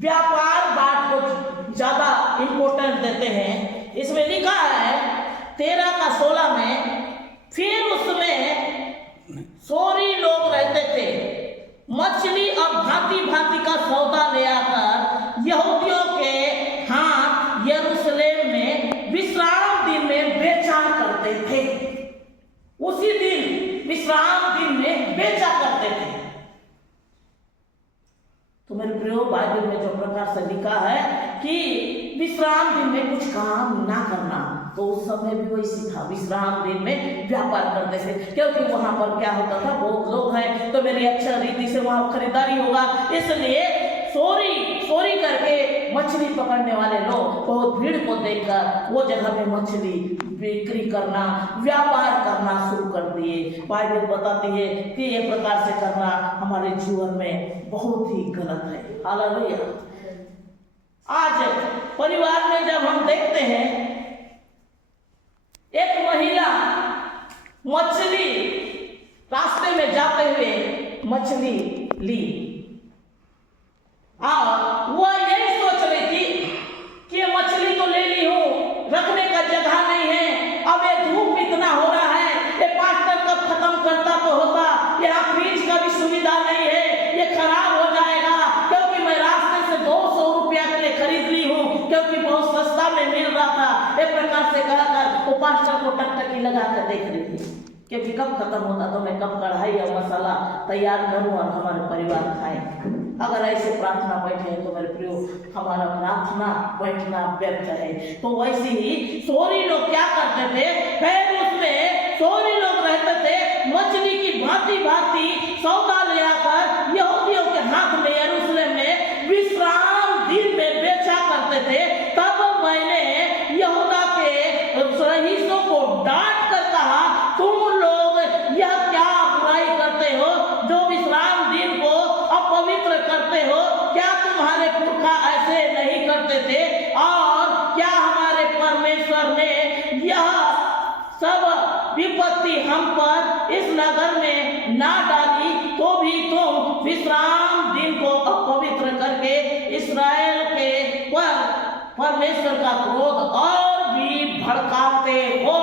व्यापार बात को ज्यादा इंपॉर्टेंस देते हैं। इसमें लिखा है 13:16 में, फिर उसमें सोरी लोग रहते थे, मछली और भांति भांति का सौदा ले आकर यहूदियों के हाथ यरूशलेम में विश्राम दिन में बेचा करते थे। उसी दिन विश्राम दिन में बेचा करते थे। तो मेरे प्रियो, बाइबल में जो प्रकार से लिखा है कि विश्राम दिन में कुछ काम ना करना, तो उस समय भी वही था, विश्राम दिन में व्यापार करते थे। क्योंकि वहां पर क्या होता था, बहुत लोग हैं तो मेरी अच्छा रीति से वहां खरीदारी होगा, इसलिए चोरी करके मछली पकड़ने वाले लोग बहुत भीड़ को देखकर वो जगह में मछली बिक्री करना, व्यापार करना शुरू कर दिए। बाइबल बताती है कि ये प्रकार से करना हमारे जीवन में बहुत ही गलत है। हालेलुया। आज परिवार में जब हम देखते हैं, एक महिला मछली रास्ते में जाते हुए मछली ली और वह यही सोच रही थी कि ये मछली तो ले ली हूं, रखने का जगह नहीं है, अब ये धूप इतना हो रहा है, ये पास्टर कब खत्म करता तो होता, यहाँ फ्रिज का भी सुविधा नहीं है, ये खराब हो जाएगा, क्योंकि मैं रास्ते से 200 रुपया के लिए खरीद ली हूँ, क्योंकि बहुत सस्ता में मिल रहा था। एक प्रकार से कहकर वो पास्टर को टकटकी लगा कर देख रही थी, क्योंकि कब खत्म होता तो मैं कब कढ़ाई और मसाला तैयार करूं और हमारे परिवार खाएं। अगर ऐसे प्रार्थना बैठे हैं तो मेरे प्रियो, हमारा प्रार्थना बैठना व्यर्थ है। तो वैसे ही सोरी लोग क्या करते थे, फिर उसमें सोरी लोग रहते थे, मछली की भांति भांति सौदा ले आकर यहूदियों के हाथ में यरूशलेम में विश्राम दिन में बेचा करते थे। तब मैंने यहूदा के रईसों को डांट कर कहा, तुम लोग यह क्या बुराई करते हो जो विश्राम दिन को अपवित्र करते हो? क्या तुम्हारे पुरखा ऐसे नहीं करते थे? और क्या हमारे परमेश्वर ने यह सब विपत्ति हम पर इस नगर में ना डाली, तो भी तुम विश्राम दिन को अपवित्र करके इस्राएल के परमेश्वर का क्रोध और भी भड़काते हो।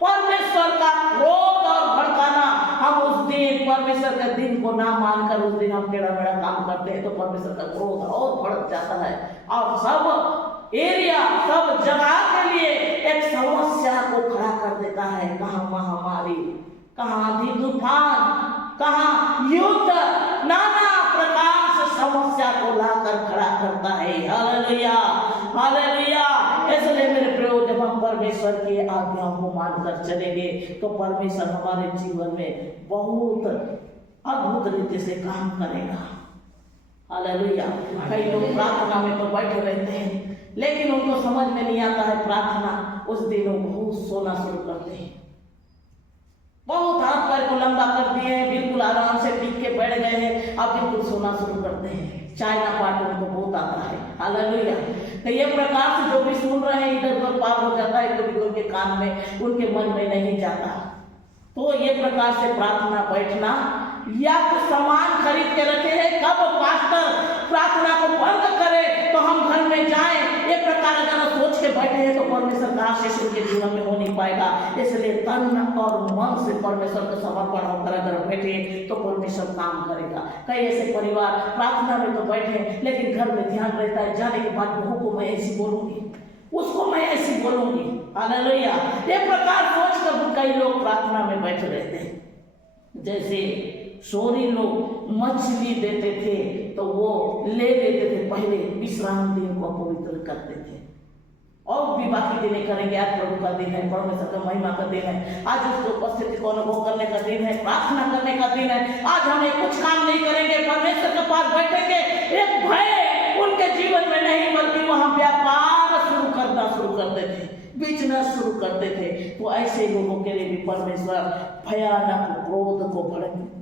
परमेश्वर का क्रोध और भड़काना, हम उस दिन परमेश्वर के दिन को ना मानकर उस दिन हम टेढ़ा मेढ़ा काम करते हैं तो परमेश्वर का क्रोध और भड़क जाता है और सब एरिया, सब जगह के लिए एक समस्या को खड़ा कर देता है। कहाँ महामारी, कहाँ आंधी तूफान, कहाँ युद्ध, नाना प्रकार से समस्या को लाकर खड़ा करता है। Hallelujah, hallelujah. इसलिए मेरे प्रियो, जब हम परमेश्वर की आज्ञाओं को मानकर चलेंगे तो परमेश्वर हमारे जीवन में बहुत अद्भुत रीति से काम करेगा। हालेलुया। कई लोग प्रार्थना में तो बैठे रहते हैं, लेकिन उनको समझ में नहीं आता है प्रार्थना। उस दिन वो बहुत सोना शुरू करते हैं, बहुत हाथ पैर को लंबा कर दिए हैं, बिल्कुल आराम से टिक के बैठ गए हैं, अब बिल्कुल सोना शुरू करते हैं। चाइना पार्ट उनको बहुत आता है। हालेलुया। तो ये प्रकार से जो भी सुन रहे हैं इधर उधर पार हो जाता है, कभी उनके कान में, उनके मन में नहीं जाता। तो ये प्रकार से प्रार्थना बैठना या कुछ सामान खरीद के रखे हैं, कब पास्टर प्रार्थना को बंद करे तो हम घर में जाएं, ये प्रकार अगर सोच के बैठे हैं तो परमेश्वर का आशीष उनके जीवन में हो नहीं पाएगा। इसलिए तन और मन से परमेश्वर को समर्पण होकर अगर बैठे तो परमेश्वर काम करेगा। कई ऐसे परिवार प्रार्थना में तो बैठे लेकिन घर में ध्यान रहता है, जाने के बाद बहू को मैं ऐसी बोलूंगी, उसको मैं ऐसी बोलूंगी। हालेलुया। ये प्रकार सोच कर कई लोग प्रार्थना में बैठे रहते हैं। जैसे सोरी लोग मछली देते थे तो वो ले लेते थे, पहले विश्राम दिन को पवित्र करते थे, और भी बाकी दिनें करेंगे। आज प्रभु का दिन है, परमेश्वर का महिमा का दिन है, आज उसकी उपस्थिति को अनुभव करने का दिन है, प्रार्थना करने का दिन है। आज हमें कुछ काम नहीं करेंगे, परमेश्वर के पास बैठेंगे, एक भय उनके जीवन में नहीं, बल्कि वहां व्यापार शुरू करते थे, बिजनेस शुरू करते थे। तो ऐसे लोगों के लिए भी परमेश्वर भयानक क्रोध को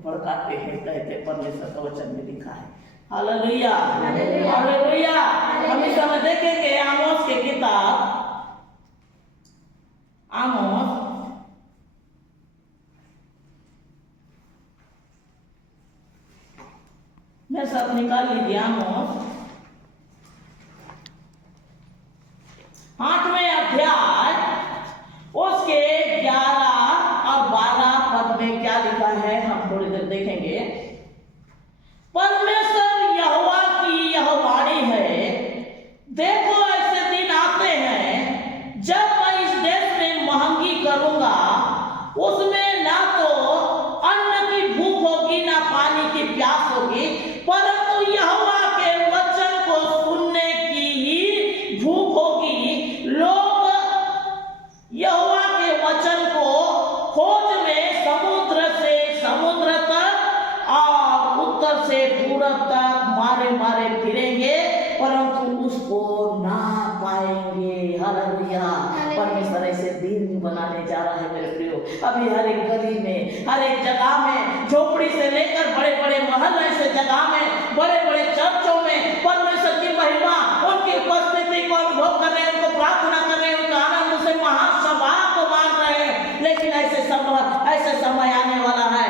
भड़काते हैं, कहते परमेश्वर का वचन में लिखा है। Hallelujah, hallelujah. हम इस समय देखेंगे आमोस की किताब, आमोस मेरे साथ निकाल लीजिए, आमोस लिखा है हम थोड़ी देर देखेंगे। परमेश्वर यहोवा की यह वाणी है, देखो ऐसे दिन आते हैं जब मैं इस देश में महंगी करूंगा, उसमें ना तो अन्न की भूख होगी ना पानी की प्यास होगी, परंतु यहोवा के वचन को सुनने की ही भूख होगी। लोग यहोवा के वचन को खोज में समुद्र से समुद्र तक और उत्तर से पूरब तक मारे मारे फिरेंगे, परंतु उसको ना पाएंगे। हालेलुया। परमेश्वर ऐसे दिन बनाने जा रहा है मेरे प्रियो। अभी हर एक गली में, हर एक जगह में, झोपड़ी से लेकर बड़े बड़े महल, ऐसे जगह में, बड़े बड़े चर्चों में परमेश्वर की महिमा, उनकी उपस्थिति को अनुभव कर रहे हैं, उनको प्रार्थना कर रहे हैं, उनका आनंद से महासभा को मान रहे हैं। लेकिन ऐसे समय आने वाला है,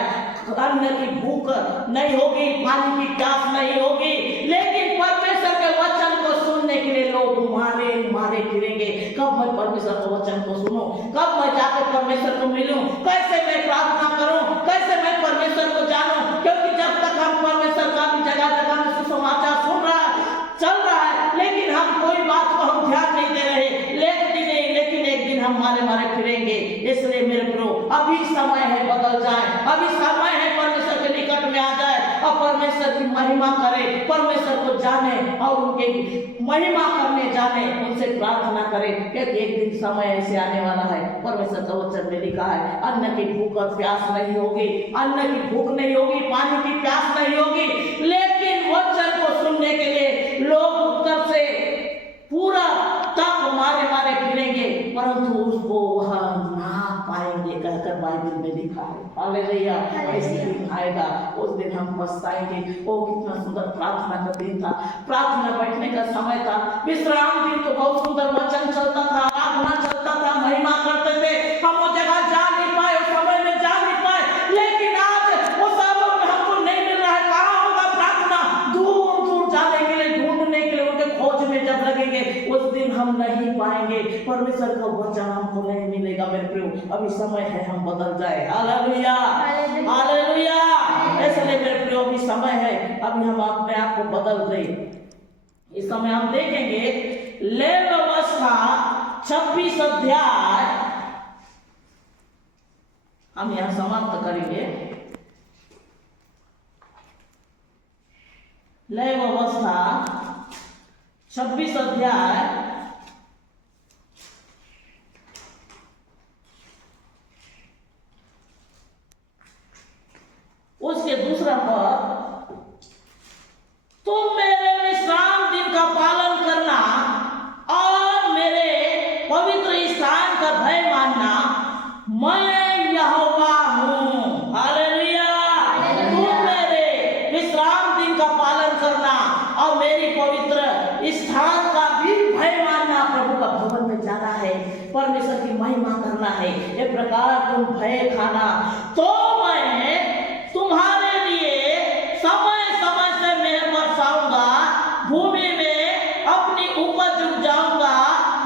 अन्न की भूख नहीं होगी, पानी की प्यास नहीं होगी, लेकिन परमेश्वर के वचन को सुनने के लिए लोग मारे मारे फिरेंगे। कब मैं परमेश्वर के वचन को सुनूं, कब मैं जाकर परमेश्वर को मिलूं, कैसे मैं प्रार्थना करूं, कैसे मैं परमेश्वर को जानूं? क्योंकि जब तक हम परमेश्वर का भी जगह जगह में सुसमाचार चल रहा है, लेकिन हम कोई बात को हम ध्यान नहीं दे रहे, लेकिन एक दिन हम मारे मारे फिरेंगे। इसलिए मेरे प्रियो, अभी समय है बदल जाए, अभी समय है परमेश्वर के निकट में आ जाए और परमेश्वर की महिमा करे, परमेश्वर को जाने और उनके महिमा करने जाने, उनसे प्रार्थना करे, क्योंकि एक दिन समय ऐसे आने वाला है। परमेश्वर का वचन में लिखा है, अन्न की भूख और प्यास नहीं होगी, अन्न की भूख नहीं होगी, पानी की प्यास नहीं होगी, लेकिन वचन को सुनने के लिए लोग उत्तर से पूरा तक मारे मारे फिरेंगे, परंतु उसको वह ना पाएंगे, कहकर बाइबल में लिखा है। हालेलुया। ऐसे दिन आएगा, उस दिन हम पछताएंगे। ओ कितना सुंदर प्रार्थना का दिन था, प्रार्थना बैठने का समय था, विश्राम दिन तो बहुत सुंदर वचन चलता था, आराधना चलता था, महिमा करते थे। हम वो जगह जा नहीं पाए, उस समय में जा नहीं पाए, लेकिन आज वो सब हमको नहीं मिल रहा है। कहाँ होगा प्रार्थना? दूर दूर जाने के लिए, ढूंढने के लिए, उनके खोज में जब लगेंगे, उस दिन हम नहीं पाएंगे, परमेश्वर का वचन हमको नहीं मिलेगा। मेरे प्रियो, अभी समय है हम बदल जाए। Hallelujah, hallelujah. इसलिए मेरे प्रियो, अभी समय है, अभी हम अपने आप को बदल दें। इस समय हम देखेंगे लेवी व्यवस्था 26 अध्याय, हम यहाँ समाप्त करेंगे। लेवी व्यवस्था 26 अध्याय उसके दूसरा पद, तुम मेरे विश्राम दिन का पालन करना और मेरे पवित्र स्थान का भय मानना, मैं यहोवा हूँ। हालेलुया। तुम मेरे विश्राम दिन का पालन करना और मेरी पवित्र स्थान का भी भय मानना। प्रभु का भवन में जाना है, परमेश्वर की महिमा करना है, ये प्रकार तुम भय खाना, तो मैं तुम्हारे लिए समय समय से मेहर बरसाऊंगा, भूमि में अपनी उपज उपजाऊंगा,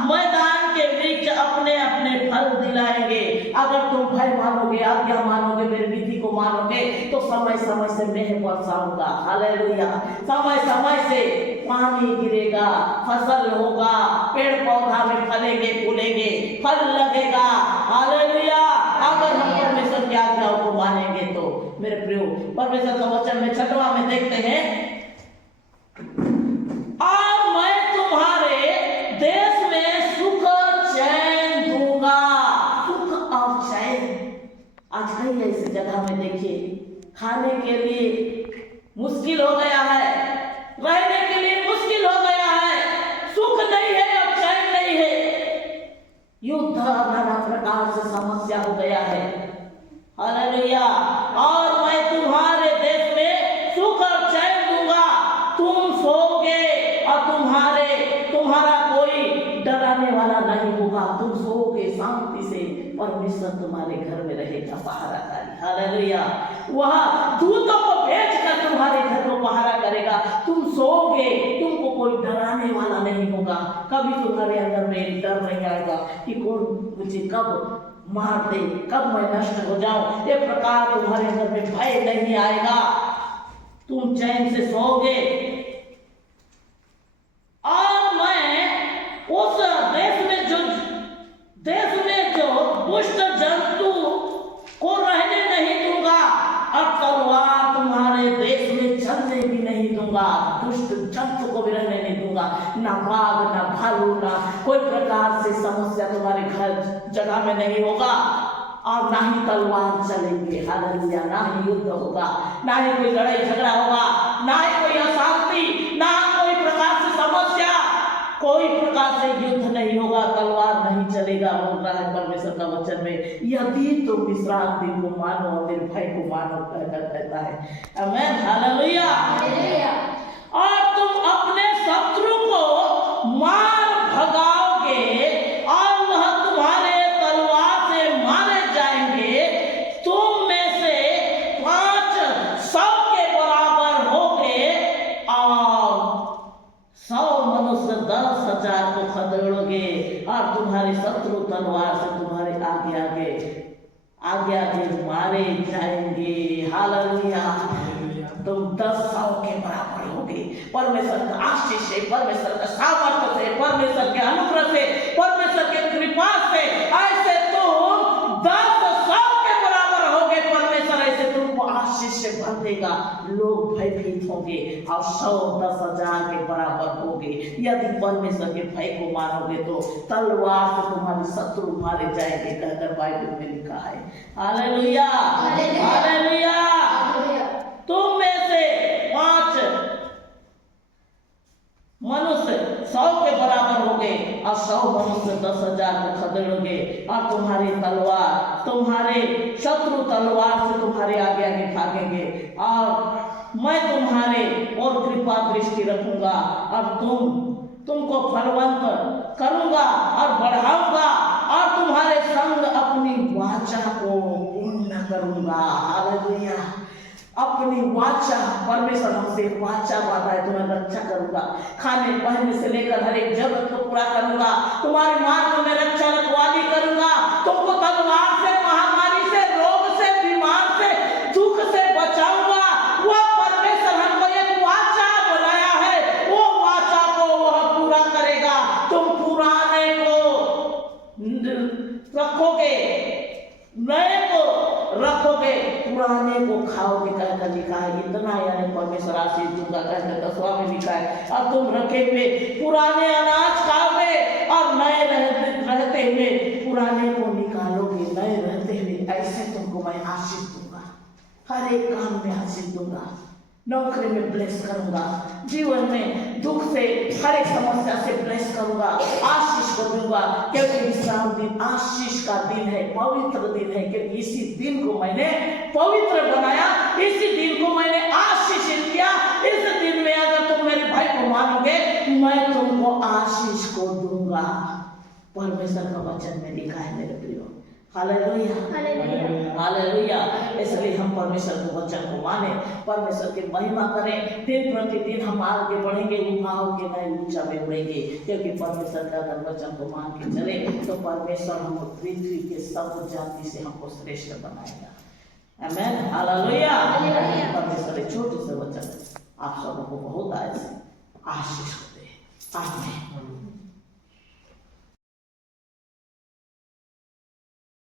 मैदान के वृक्ष अपने अपने फल दिलाएंगे। अगर तुम भय मानोगे, आज्ञा मानोगे, मेरी विधि को मानोगे, तो समय समय से मेहर बरसाऊंगा। हालेलुया। समय समय से पानी गिरेगा, फसल होगा, पेड़ पौधा में फलेंगे, फूलेंगे, फल लगेगा। हालेलुया। अगर हम परमेश्वर की आज्ञाओं को मानेंगे तो। मेरे प्रियो, परमेश्वर का वचन में 6वां में देखते हैं, और मैं तुम्हारे देश में सुख चैन दूंगा। सुख और चैन। आज कई ऐसी जगह में देखिए, खाने के लिए मुश्किल हो गया है, रहने के लिए मुश्किल हो गया है, सुख नहीं है और चैन नहीं है, युद्ध नाना प्रकार से समस्या हो गया है। हालेलुया। और मैं तुम्हारे देश में सुख और चैन दूंगा, तुम सोओगे और तुम्हारा कोई डराने वाला नहीं होगा, तुम सोओगे शांति से, परमेश्वर तुम्हारे घर में रहेगा पहराकारी। हालेलुया। वह दूतों को भेजकर तुम्हारे घर को पहरा करेगा, तुम सोओगे, तुमको कोई डराने वाला नहीं होगा। कभी तुम्हारे अंदर में डर नहीं आएगा कि कौन मुझे कब मार दे, कब मैं नष्ट हो जाऊं। ये प्रकार तुम्हारे अंदर में भय नहीं आएगा, तुम चैन से सोओगे। और मैं उस देश में जो दुष्ट जंतु को रहने नहीं दूंगा, और तलवार तुम्हारे देश में चलने भी नहीं दूंगा, दुष्ट जंतु को भी रहने नहीं दूंगा, ना बाघ ना भालू ना कोई प्रकार से समस्या तुम्हारे घर जगह में नहीं होगा, और ना ही तलवार चलेंगे। हालेलुया। ना ही युद्ध होगा, ना ही कोई लड़ाई झगड़ा होगा, ना ही कोई अशांति, ना कोई प्रकार से समस्या, कोई प्रकार से युद्ध नहीं होगा, तलवार नहीं चलेगा। बोल रहा है परमेश्वर का वचन में, यदि तुम विश्राम दिन को मानो और मेरे भाई को मानो कहता है। आमीन। हालेलुया। और तुम अपने शत्रु को मार भगाओगे और वह तुम्हारे तलवार से मारे जाएंगे। तुम में से 500 के बराबर होगे और 100 मनुष्य 10,000 को खदेड़ोगे, और तुम्हारे शत्रु तलवार से तुम्हारे आगे आगे मारे जाएंगे। हालेलुया। तुम 10,000 के बराबर होगे। परमेश्वर का आशीष से, परमेश्वर का सामर्थ्य से, परमेश्वर के अनुग्रह से, परमेश्वर के कृपा से ऐसे तुम 10,000 के बराबर होगे। परमेश्वर ऐसे तुमको आशीष से भर देगा, लोग भयभीत होंगे, और 100 10,000 के बराबर होगे। यदि परमेश्वर के भय को मानोगे तो तलवार से तुम्हारे शत्रु मारे जाएंगे, कहकर बाइबल में लिखा है। हालेलुया। हालेलुया। तुम में से 5 मनुष्य 100 के बराबर होंगे, और 100 मनुष्य 10,000 को खदेड़ोगे, और तुम्हारे शत्रु तलवार से तुम्हारे आगे आगे भागेंगे, और मैं तुम्हारे और कृपा दृष्टि रखूंगा, और तुमको फलवंत करूंगा और बढ़ाऊंगा, और तुम्हारे संग अपनी वाचा को पूर्ण करूंगा। हालेलुया। अपनी वाचा, परमेश्वर हमसे वाचा बांधा है, तुम्हें रक्षा करूंगा, खाने पहनने से लेकर हर एक जरूरत को पूरा करूंगा, तुम्हारे मार्ग में रक्षा रखवाली करूंगा, तुमको तलवार से, महामारी से, रोग से, बीमार से, दुख से बचाऊंगा। वह परमेश्वर हमको एक वाचा बनाया है, वो वाचा को वह पूरा करेगा। तुम पुराने को रखोगे, नए को रखोगे, पुराने को खाओगे, कहकर लिखा है। इतना यानी परमेश्वर आशीष दूंगा, कहकर 10वां में लिखा है। अब तुम रखे हुए पुराने अनाज खाओगे, और नए रहते हुए पुराने को निकालोगे, नए रहते हुए। ऐसे तुमको मैं आशीष दूंगा, हर एक काम में आशीष दूंगा, नौकरी में ब्लेस करूंगा, जीवन में दुख से, हर एक समस्या से ब्लेस करूंगा, आशीष को दूंगा। क्योंकि विश्राम दिन आशीष का दिन है, पवित्र दिन है, क्योंकि इसी दिन को मैंने पवित्र बनाया, इसी दिन को मैंने आशीषित किया। इस दिन में अगर तुम मेरे भाई को मानोगे, मैं तुमको आशीष को दूंगा। परमेश्वर का वचन में लिखा है मेरे प्रियो। हालेलुया। हालेलुया। इसलिए हम परमेश्वर के वचन को माने, परमेश्वर की महिमा करें, दिन प्रतिदिन हम आगे बढ़ेंगे, उठाओ के नए ऊंचा में उड़ेंगे। क्योंकि परमेश्वर का अगर वचन को मान के चले तो परमेश्वर हमको पृथ्वी के सब जाति से हमको श्रेष्ठ बनाएगा। आमीन। हालेलुया। परमेश्वर एक छोटे से वचन आप सबको बहुत आशीष दे। आमीन।